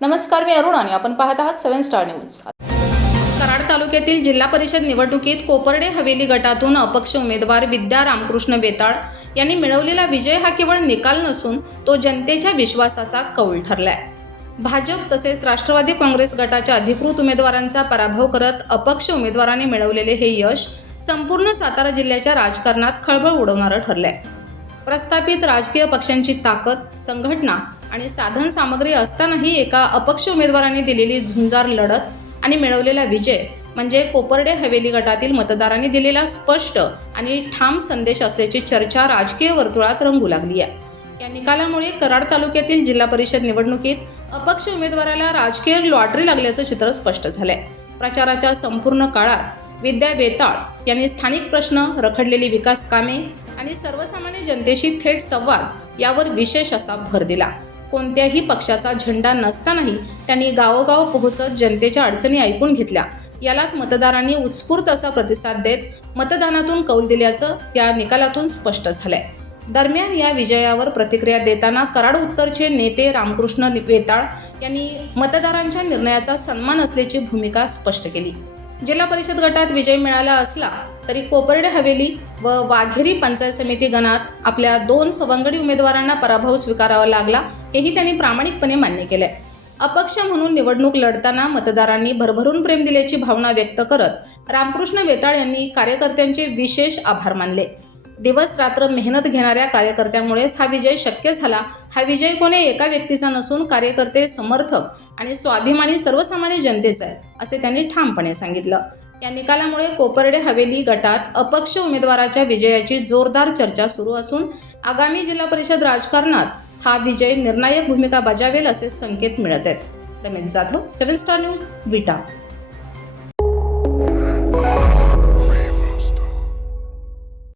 नमस्कार मी अरुण आणि आपण पाहत आहात सेव्हन स्टार न्यूज. कराड तालुक्यातील जिल्हा परिषद निवडणुकीत कोपर्डे हवेली गटातून अपक्ष उमेदवार विद्या रामकृष्ण बेताळ यांनी मिळवलेला विजय हा केवळ निकाल नसून तो जनतेच्या विश्वासाचा कौल ठरलाय. भाजप तसेच राष्ट्रवादी काँग्रेस गटाच्या अधिकृत उमेदवारांचा पराभव करत अपक्ष उमेदवारांनी मिळवलेले हे यश संपूर्ण सातारा जिल्ह्याच्या राजकारणात खळबळ उडवणारं ठरलंय. प्रस्थापित राजकीय पक्षांची ताकद संघटना आणि साधन सामग्री असतानाही एका अपक्ष उमेदवारांनी दिलेली झुंजार लढत आणि मिळवलेला विजय म्हणजे कोपर्डे हवेली गटातील मतदारांनी दिलेला स्पष्ट आणि ठाम संदेश असल्याची चर्चा राजकीय वर्तुळात रंगू लागली आहे. या निकालामुळे कराड तालुक्यातील जिल्हा परिषद निवडणुकीत अपक्ष उमेदवाराला राजकीय लॉटरी लागल्याचं चित्र स्पष्ट झालंय. प्रचाराच्या संपूर्ण काळात विद्या बेताळ यांनी स्थानिक प्रश्न रखडलेली विकास कामे आणि सर्वसामान्य जनतेशी थेट संवाद यावर विशेष असा भर दिला. कोणत्याही पक्षाचा झेंडा नसतानाही त्यांनी गावोगाव पोहोचत जनतेच्या अडचणी ऐकून घेतल्या. यालाच मतदारांनी उत्स्फूर्त असा प्रतिसाद देत मतदानातून कौल दिल्याचं या निकालातून स्पष्ट झालंय. दरम्यान या विजयावर प्रतिक्रिया देताना कराड उत्तरचे नेते रामकृष्ण वेताळ यांनी मतदारांच्या निर्णयाचा सन्मान असल्याची भूमिका स्पष्ट केली. जिल्हा परिषद गटात विजय मिळाला असला तरी कोपर्डे हवेली व वाघेरी पंचायत समिती गणात आपल्या दोन सवंगडी उमेदवारांना पराभव स्वीकारावा लागला हेही त्यांनी प्रामाणिकपणे मान्य केलंय. अपक्ष म्हणून निवडणूक लढताना मतदारांनी भरभरून प्रेम दिल्याची भावना व्यक्त करत रामकृष्ण वेताळ यांनी कार्यकर्त्यांचे विशेष आभार मानले. दिवस रात्र मेहनत घेणाऱ्या कार्यकर्त्यामुळेच हा विजय शक्य झाला. हा विजय कोणी एका व्यक्तीचा नसून कार्यकर्ते समर्थक आणि स्वाभिमानी सर्वसामान्य जनतेचा आहे असे त्यांनी ठामपणे सांगितलं. या निकालामुळे कोपर्डे हवेली गटात अपक्ष उमेदवाराच्या विजयाची जोरदार चर्चा सुरू असून आगामी जिल्हा परिषद राजकारणात हा विजय निर्णायक भूमिका बजावेल असे संकेत मिळत आहेत. Ramesh Jadhav seven star news Vita.